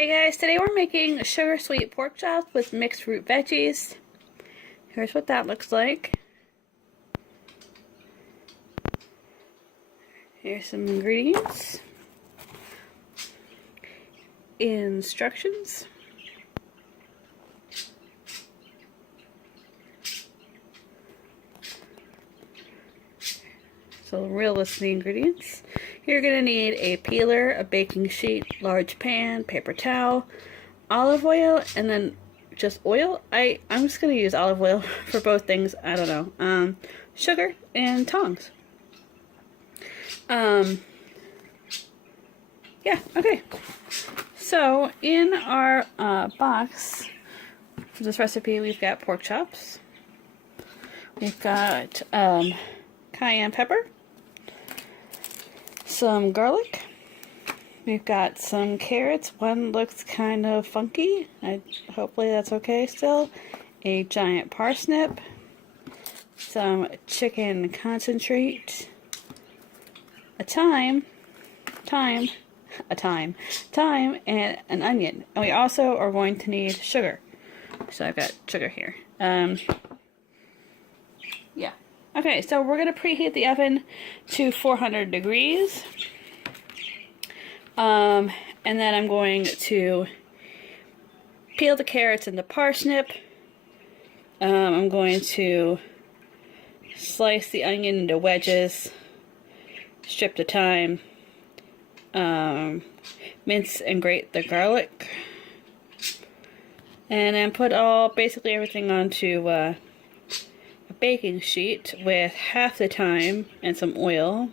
Hey guys, today we're making sugar sweet pork chops with mixed root veggies. Here's what that looks like. Here's some ingredients. Instructions. So real list of the ingredients. You're going to need a peeler, a baking sheet, large pan, paper towel, olive oil, and then just oil. I'm just going to use olive oil for both things. I don't know. Sugar and tongs. Yeah, okay. So in our box for this recipe, we've got pork chops. We've got cayenne pepper. Some garlic. We've got some carrots. One looks kind of funky. Hopefully that's okay still. A giant parsnip. Some chicken concentrate. Thyme, and an onion. And we also are going to need sugar. So I've got sugar here. Yeah. Okay, so we're going to preheat the oven to 400 degrees. And then I'm going to peel the carrots and the parsnip. I'm going to slice the onion into wedges, strip the thyme, mince and grate the garlic, and then put basically everything onto a baking sheet with half the thyme and some oil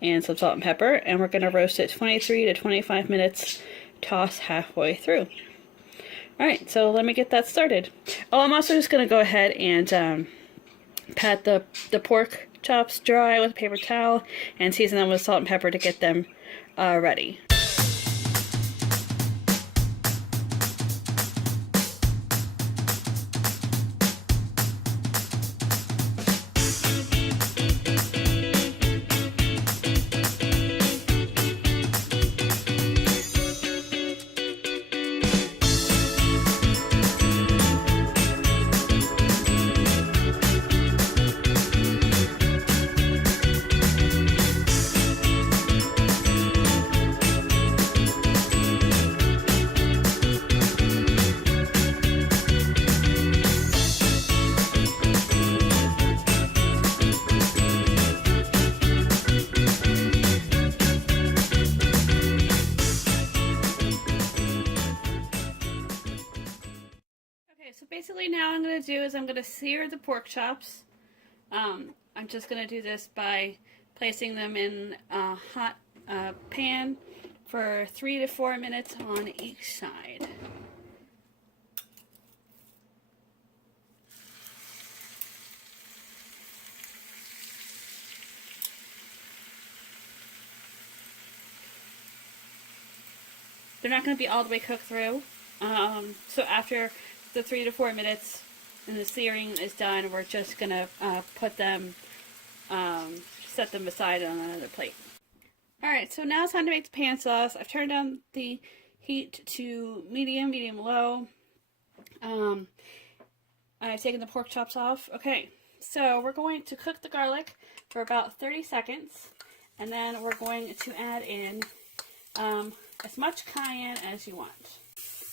and some salt and pepper, and we're going to roast it 23 to 25 minutes, toss halfway through. Alright, so let me get that started. Oh, I'm also just going to go ahead and pat the pork chops dry with a paper towel and season them with salt and pepper to get them ready. So basically now what I'm going to do is I'm going to sear the pork chops. I'm just going to do this by placing them in a hot pan for 3 to 4 minutes on each side. They're not going to be all the way cooked through. So after the 3 to 4 minutes and the searing is done, we're just gonna put them, set them aside on another plate. Alright, so now it's time to make the pan sauce. I've turned down the heat to medium low. I've taken the pork chops off. Okay, so we're going to cook the garlic for about 30 seconds, and then we're going to add in as much cayenne as you want.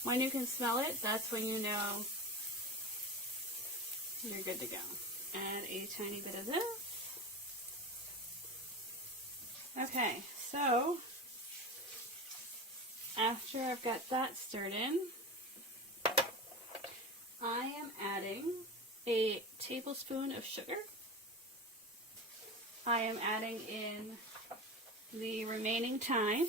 When you can smell it, that's when you know you're good to go. Add a tiny bit of this. Okay, so after I've got that stirred in, I am adding a tablespoon of sugar. I am adding in the remaining thyme.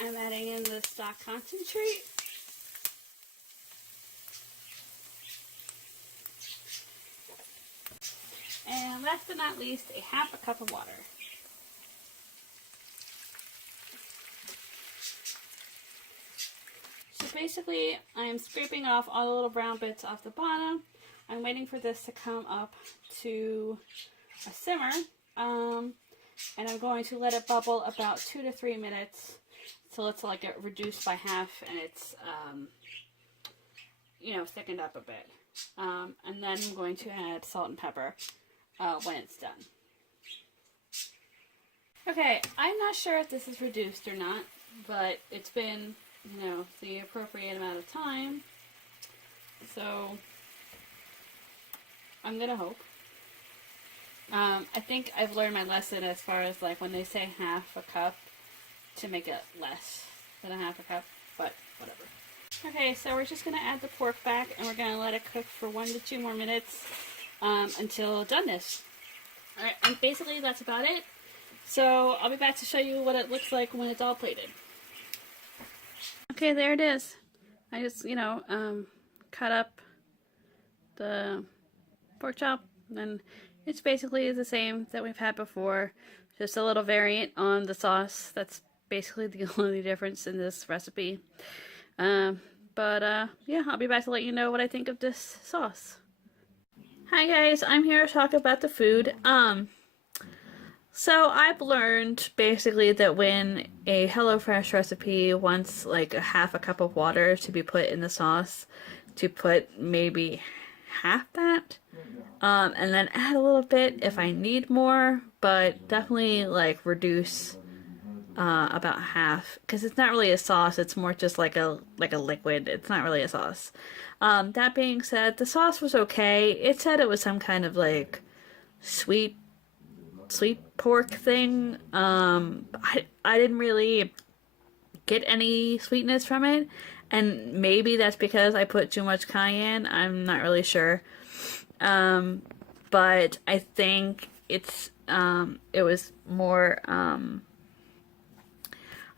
I'm adding in the stock concentrate. And last but not least, a half a cup of water. So basically, I'm scraping off all the little brown bits off the bottom. I'm waiting for this to come up to a simmer. And I'm going to let it bubble about 2 to 3 minutes till it's like reduced by half and it's, you know, thickened up a bit. And then I'm going to add salt and pepper when it's done. Okay, I'm not sure if this is reduced or not, but it's been, you know, the appropriate amount of time. So, I'm gonna hope. I think I've learned my lesson as far as like when they say half a cup to make it less than a half a cup, but whatever. Okay, so we're just gonna add the pork back and we're gonna let it cook for 1 to 2 more minutes until doneness. Alright, and basically that's about it. So I'll be back to show you what it looks like when it's all plated. Okay, there it is. I just, you know, cut up the pork chop, and it's basically the same that we've had before, just a little variant on the sauce. That's basically the only difference in this recipe. Yeah, I'll be back to let you know what I think of this sauce. Hi guys, I'm here to talk about the food. So I've learned basically that when a Hellofresh recipe wants like a half a cup of water to be put in the sauce, to put maybe half that, and then add a little bit if I need more, but definitely like reduce about half, because it's not really a sauce, it's more just like a liquid. It's not really a sauce. That being said, the sauce was okay. It said it was some kind of like sweet pork thing. I didn't really get any sweetness from it, and maybe that's because I put too much cayenne. I'm not really sure. But I think it was more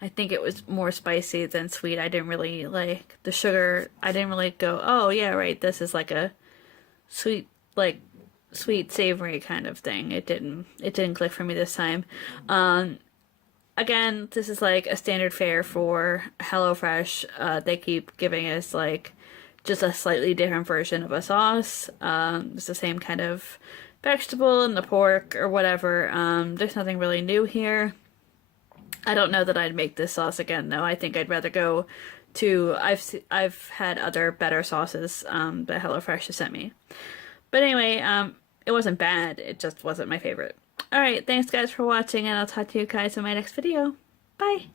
I think it was more spicy than sweet. I didn't really like the sugar. I didn't really go, oh yeah, right, this is like a sweet savory kind of thing. It didn't click for me this time. Again, this is like a standard fare for HelloFresh. They keep giving us like just a slightly different version of a sauce. It's the same kind of vegetable and the pork or whatever. There's nothing really new here. I don't know that I'd make this sauce again though. I think I'd rather go to, I've had other better sauces that HelloFresh has sent me. But anyway, it wasn't bad, it just wasn't my favorite. Alright, thanks guys for watching, and I'll talk to you guys in my next video. Bye!